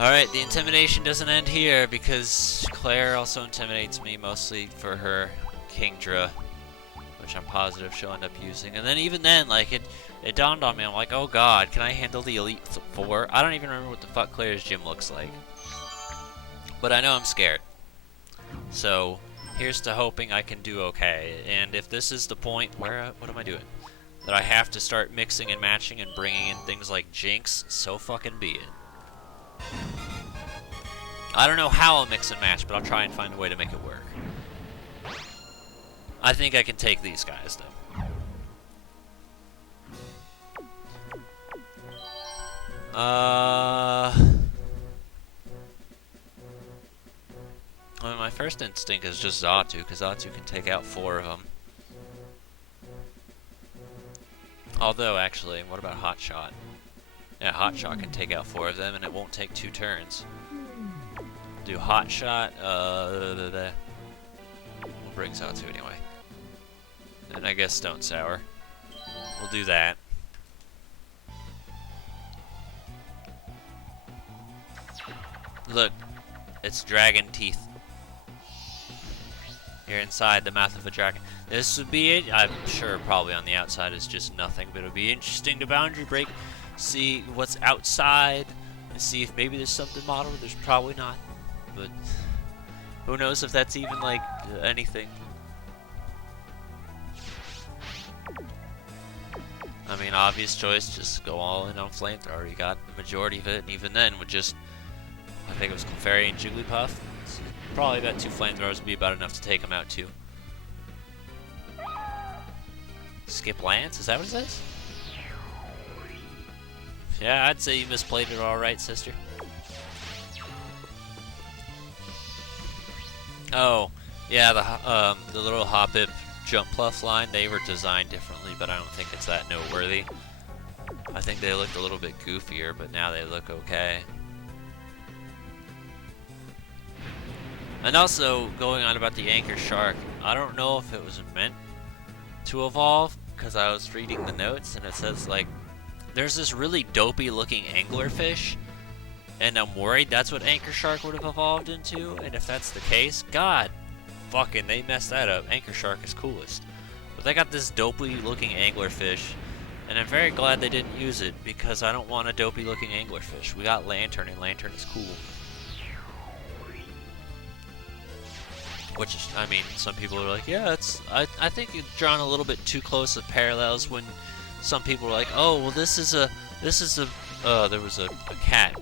Alright, the intimidation doesn't end here because Claire also intimidates me mostly for her Kingdra, which I'm positive she'll end up using. And then even then, like, it dawned on me, I'm like, oh god, can I handle the Elite Four? I don't even remember what the fuck Claire's gym looks like. But I know I'm scared. So, here's to hoping I can do okay. And if this is the point where, what am I doing? That I have to start mixing and matching and bringing in things like Jinx, so fucking be it. I don't know how I'll mix and match, but I'll try and find a way to make it work. I think I can take these guys, though. Well, my first instinct is just Xatu, because Xatu can take out 4 of them. Although, actually, what about Hotshot? Yeah, Hotshot can take out 4 of them, and it won't take 2 turns. Do Hotshot, we'll bring Xatu anyway. And I guess Stone Sour. We'll do that. Look, it's dragon teeth. You're inside the mouth of a dragon. This would be it. I'm sure probably on the outside is just nothing, but it'll be interesting to boundary break, see what's outside, and see if maybe there's something modeled. There's probably not, but who knows if that's even like anything. I mean, obvious choice, just go all in on Flamethrower. You got the majority of it, and even then with just, I think it was Clefairy and Jigglypuff. So probably about 2 Flamethrowers would be about enough to take them out too. Skip Lance? Is that what it says? Yeah, I'd say you misplayed it alright, sister. Oh, yeah, the little Hoppip Jump Pluff line, they were designed differently, but I don't think it's that noteworthy. I think they looked a little bit goofier, but now they look okay. And also, going on about the Anchor Shark, I don't know if it was meant to evolve, because I was reading the notes, and it says, like, there's this really dopey looking anglerfish, and I'm worried that's what Anchor Shark would have evolved into, and if that's the case, god fucking, they messed that up. Anchor Shark is coolest. But they got this dopey looking anglerfish, and I'm very glad they didn't use it, because I don't want a dopey looking anglerfish. We got Lantern, and Lantern is cool. Which is, I mean, some people are like, yeah, it's, I think you've drawn a little bit too close of parallels when some people are like, oh, well, there was a cat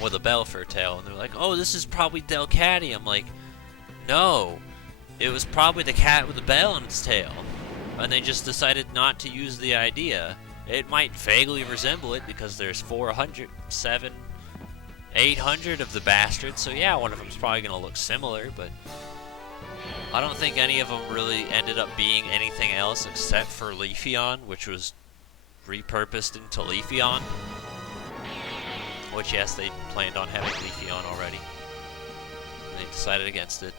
with a Belfer tail, and they're like, oh, this is probably Delcatty. I'm like, no, it was probably the cat with the bell on its tail, and they just decided not to use the idea. It might vaguely resemble it because there's 400, 700, 800 of the bastards, so yeah, one of them's probably gonna look similar, but I don't think any of them really ended up being anything else except for Leafeon, which was repurposed into Leafeon. Which, yes, they planned on having Leafeon already. And they decided against it.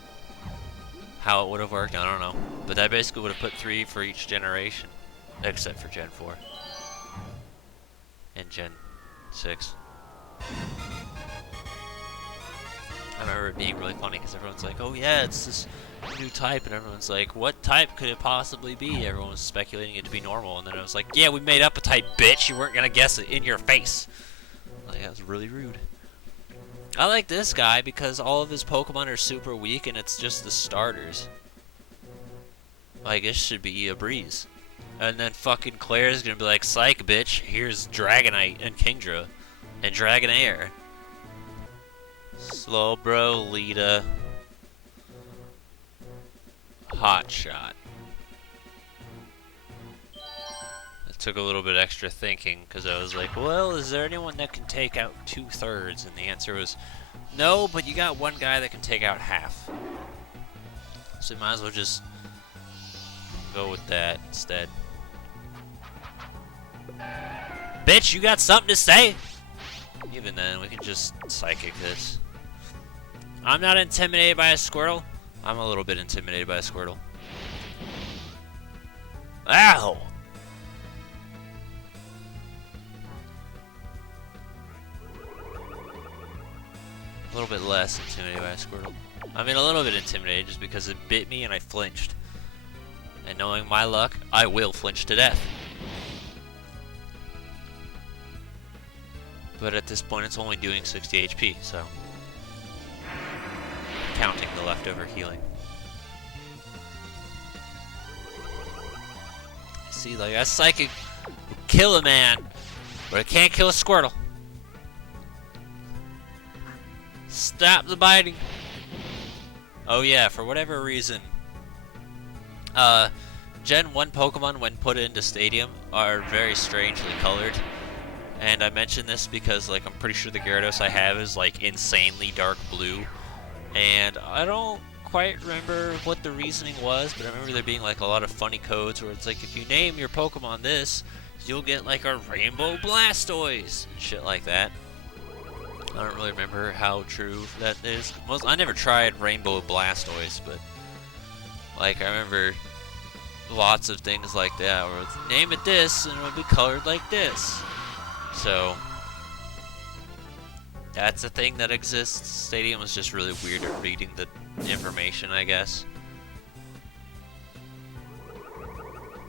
How it would have worked, I don't know. But that basically would have put 3 for each generation. Except for Gen 4. And Gen 6. I remember it being really funny because everyone's like, oh yeah, it's this new type, and everyone's like, what type could it possibly be? Everyone was speculating it to be normal, and then I was like, yeah, we made up a type, bitch, you weren't gonna guess it in your face. Like, that was really rude. I like this guy because all of his Pokemon are super weak, and it's just the starters. Like, this should be a breeze. And then fucking Claire's gonna be like, psych, bitch, here's Dragonite and Kingdra and Dragonair. Slowbro, Lita, Hotshot. It took a little bit extra thinking because I was like, well, is there anyone that can take out 2/3? And the answer was no, but you got one guy that can take out half. So you might as well just go with that instead. Bitch, you got something to say? Even then, we can just psychic this. I'm not intimidated by a Squirtle. I'm a little bit intimidated by a Squirtle. Ow! A little bit less intimidated by a Squirtle. I mean, a little bit intimidated just because it bit me and I flinched. And knowing my luck, I will flinch to death. But at this point, it's only doing 60 HP, so... counting the leftover healing. See, like, a Psychic will kill a man, but it can't kill a Squirtle. Stop the biting. Oh yeah, for whatever reason, Gen 1 Pokemon, when put into Stadium, are very strangely colored. And I mention this because, like, I'm pretty sure the Gyarados I have is, like, insanely dark blue. And I don't quite remember what the reasoning was, but I remember there being, like, a lot of funny codes where it's like, if you name your Pokemon this, you'll get, like, a Rainbow Blastoise and shit like that. I don't really remember how true that is. I never tried Rainbow Blastoise, but, like, I remember lots of things like that where it's, name it this and it'll be colored like this. So that's a thing that exists. Stadium was just really weird at reading the information, I guess.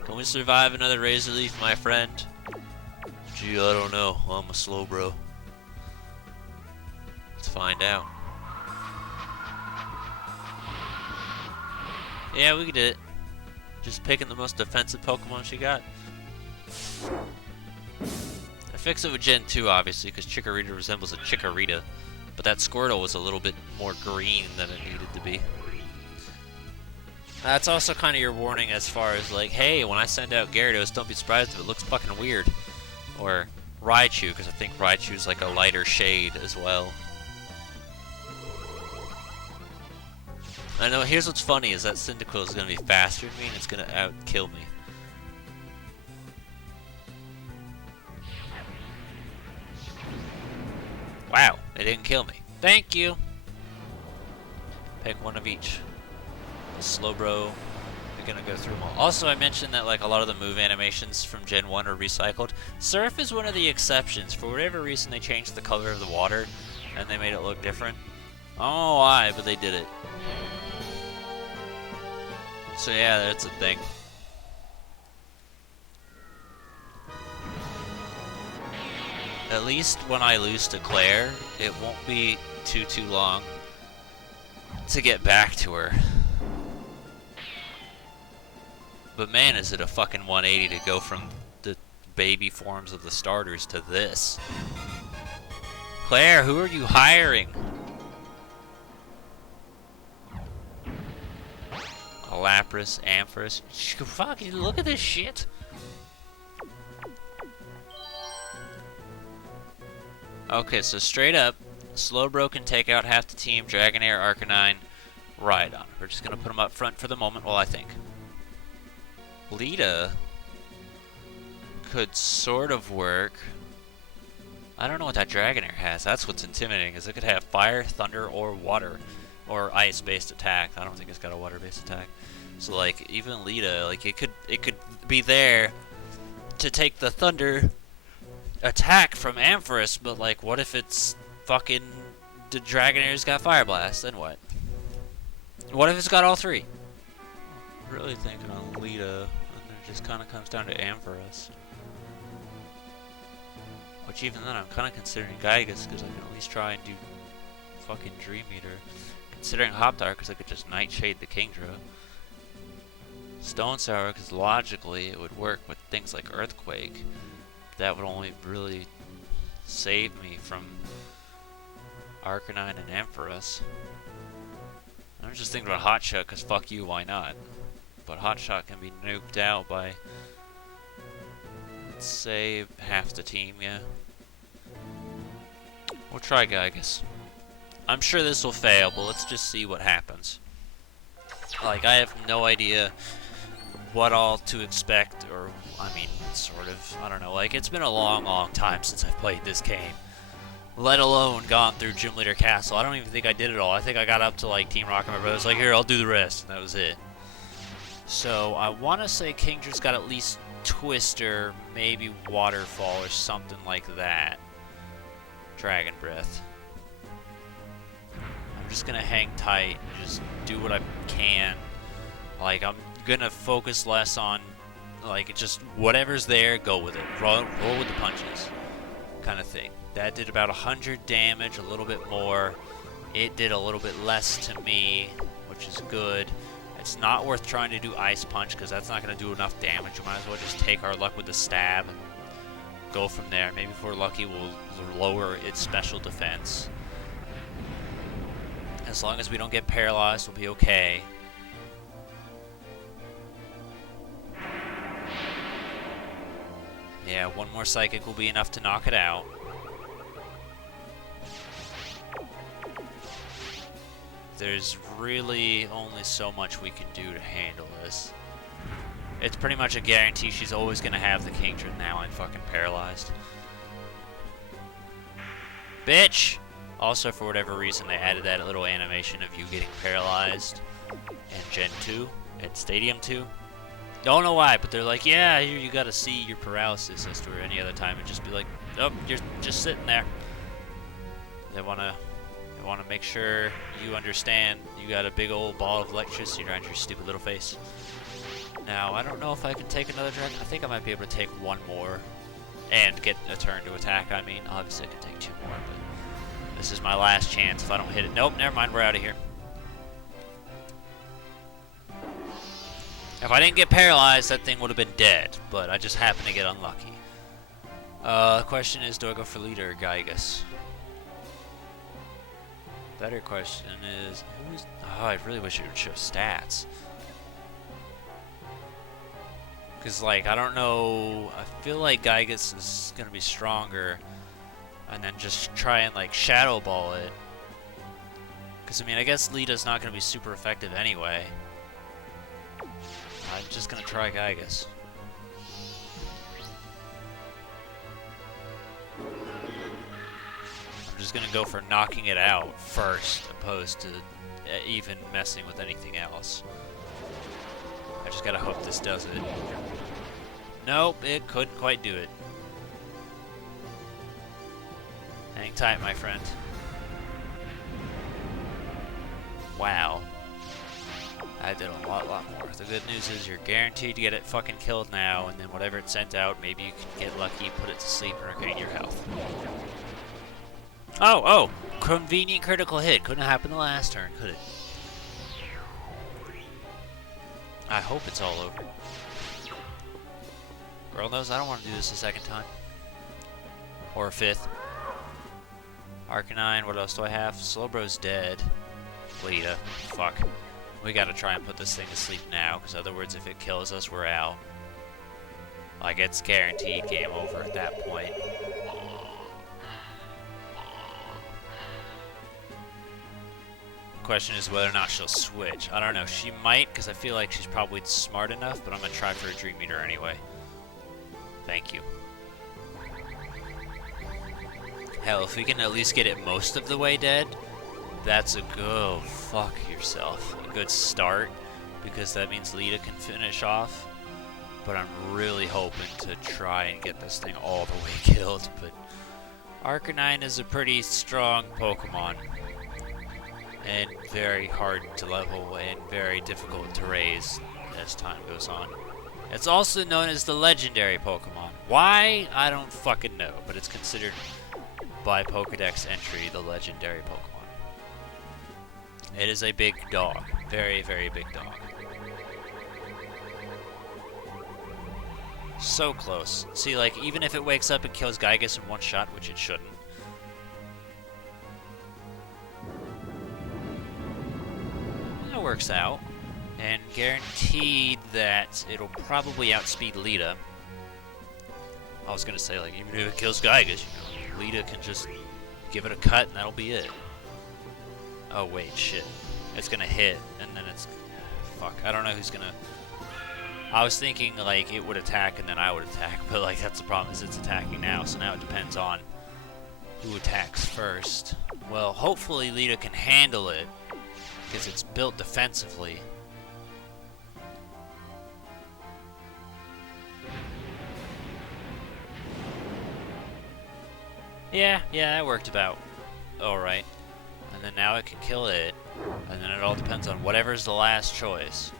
Can we survive another Razor Leaf, my friend? Gee, I don't know. I'm a slow bro. Let's find out. Yeah, we did it. Just picking the most defensive Pokemon she got. I fixed it with Gen 2, obviously, because Chikorita resembles a Chikorita. But that Squirtle was a little bit more green than it needed to be. That's also kind of your warning as far as, like, hey, when I send out Gyarados, don't be surprised if it looks fucking weird. Or Raichu, because I think Raichu's like a lighter shade as well. I know, here's what's funny, is that Cyndaquil is going to be faster than me, and it's going to out-kill me. Wow, it didn't kill me. Thank you! Pick one of each. Slowbro, we're going to go through them all. Also, I mentioned that, like, a lot of the move animations from Gen 1 are recycled. Surf is one of the exceptions. For whatever reason, they changed the color of the water, and they made it look different. I don't know why, but they did it. So yeah, that's a thing. At least when I lose to Claire, it won't be too long to get back to her. But man, is it a fucking 180 to go from the baby forms of the starters to this. Claire, who are you hiring? Lapras, Ampharos. Fuck, look at this shit. Okay, so straight up, Slowbro can take out half the team, Dragonair, Arcanine, Rhydon. We're just going to put them up front for the moment while I think. Lita could sort of work. I don't know what that Dragonair has. That's what's intimidating, is it could have fire, thunder, or water. Or ice-based attack. I don't think it's got a water-based attack. So, like, even Lita, like, it could be there to take the thunder attack from Ampharos, but, like, what if it's fucking the Dragonair's got Fire Blast? Then what? What if it's got all three? I'm really thinking on Lita, and it just kind of comes down to Ampharos. Which, even then, I'm kind of considering Giygas, because I can at least try and do fucking Dream Eater. Considering Hop Dart, because I could just Nightshade the Kingdra. Stone Sour, because logically it would work with things like Earthquake. That would only really save me from Arcanine and Ampharos. I'm just thinking about Hot Shot, because fuck you, why not? But Hot Shot can be nuked out by, let's say, half the team, yeah. We'll try Giygas. I'm sure this will fail, but let's just see what happens. Like, I have no idea what all to expect, or, I mean, sort of, I don't know. Like, it's been a long time since I've played this game. Let alone gone through Gym Leader Castle. I don't even think I did it all. I think I got up to, like, Team Rocket. My brother's like, here, I'll do the rest, and that was it. So, I want to say Kingdra's got at least Twister, maybe Waterfall, or something like that. Dragon Breath. just gonna hang tight and just do what I can. Like, I'm gonna focus less on, like, just whatever's there, go with it. Roll with the punches, kind of thing. That did about 100 damage, a little bit more. It did a little bit less to me, which is good. It's not worth trying to do Ice Punch, because that's not going to do enough damage. We might as well just take our luck with the stab and go from there. Maybe if we're lucky, we'll lower its special defense. As long as we don't get paralyzed, we'll be okay. Yeah, one more Psychic will be enough to knock it out. There's really only so much we can do to handle this. It's pretty much a guarantee she's always going to have the Kingdra. Now I'm fucking paralyzed. Bitch! Also, for whatever reason, they added that little animation of you getting paralyzed in Gen 2, at Stadium 2. Don't know why, but they're like, yeah, you gotta see your paralysis as to any other time and just be like, oh, you're just sitting there. They wanna make sure you understand you got a big old ball of electricity around your stupid little face. Now, I don't know if I can take another dragon. I think I might be able to take one more and get a turn to attack. I mean, obviously I can take 2 more, but this is my last chance if I don't hit it. Nope, never mind, we're out of here. If I didn't get paralyzed, that thing would have been dead, but I just happened to get unlucky. The question is, do I go for leader or Giygas? Better question is, who's... Oh, I really wish it would show stats. Because, like, I don't know... I feel like Giygas is going to be stronger. And then just try and, like, Shadow Ball it. Because, I mean, I guess Lita's not going to be super effective anyway. I'm just going to try Giygas. I'm just going to go for knocking it out first, opposed to even messing with anything else. I just got to hope this does it. Nope, it couldn't quite do it. Hang tight, my friend. Wow. I did a lot more. The good news is you're guaranteed to get it fucking killed now, and then whatever it sent out, maybe you can get lucky, put it to sleep, and regain your health. Oh! Convenient critical hit. Couldn't happen the last turn, could it? I hope it's all over. Girl knows I don't want to do this a second time. Or a 5th. Arcanine, what else do I have? Slowbro's dead. Lita. Fuck. We gotta try and put this thing to sleep now, because otherwise if it kills us, we're out. Like, it's guaranteed game over at that point. The question is whether or not she'll switch. I don't know. She might, because I feel like she's probably smart enough, but I'm gonna try for a Dream Eater anyway. Thank you. Hell, if we can at least get it most of the way dead, that's a go fuck yourself. A good start, because that means Lita can finish off. But I'm really hoping to try and get this thing all the way killed. But Arcanine is a pretty strong Pokemon. And very hard to level and very difficult to raise as time goes on. It's also known as the legendary Pokemon. Why? I don't fucking know. But it's considered by Pokedex entry the legendary Pokemon. It is a big dog. Very, very big dog. So close. See, like, even if it wakes up and kills Giygas in one shot, which it shouldn't. That works out. And guaranteed that it'll probably outspeed Lita. I was gonna say, like, even if it kills Giygas, you know, Lita can just give it a cut and that'll be it. Oh wait, shit. It's gonna hit, and then it's... Fuck, I don't know who's gonna... I was thinking, like, it would attack and then I would attack, but, like, that's the problem, is it's attacking now, so now it depends on who attacks first. Well, hopefully Lita can handle it, because it's built defensively. Yeah, that worked about alright. And and then now it can kill it, and then it all depends on whatever's the last choice.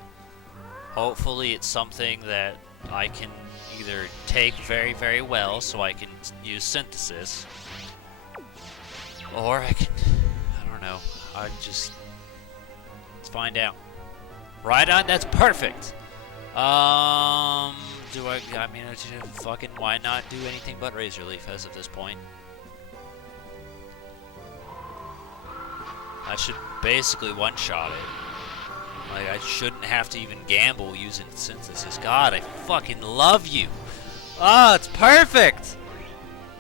Hopefully it's something that I can either take very, very well, so I can use synthesis, or I don't know, let's find out. Right on, that's perfect! Fucking why not do anything but Razor Leaf as of this point? I should basically one-shot it. Like, I shouldn't have to even gamble using synthesis. God, I fucking love you! Oh, it's perfect!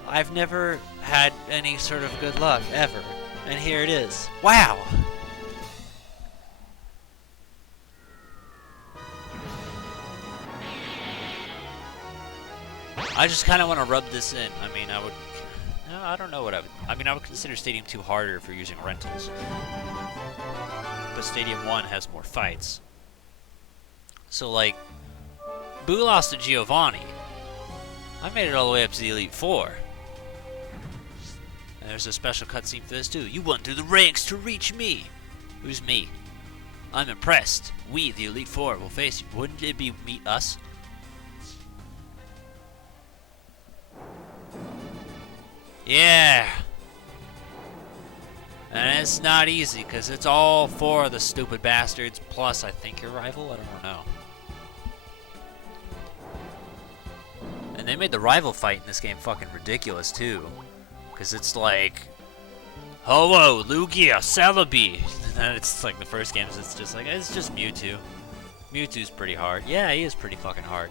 I've never had any sort of good luck, ever. And here it is. Wow! I just kind of want to rub this in. I mean, I don't know what I would consider Stadium 2 harder if you're using rentals. But Stadium 1 has more fights. So, like, Boo lost to Giovanni. I made it all the way up to the Elite Four. And there's a special cutscene for this, too. You went through the ranks to reach me. Who's me? I'm impressed. We, the Elite Four, will face you. Wouldn't it be meet us? Yeah. And it's not easy, because it's all four of the stupid bastards, plus I think your rival? I don't know. And they made the rival fight in this game fucking ridiculous, too. Because it's like, hello, Lugia, Celebi. And then it's like the first games, it's just like, it's just Mewtwo. Mewtwo's pretty hard. Yeah, he is pretty fucking hard.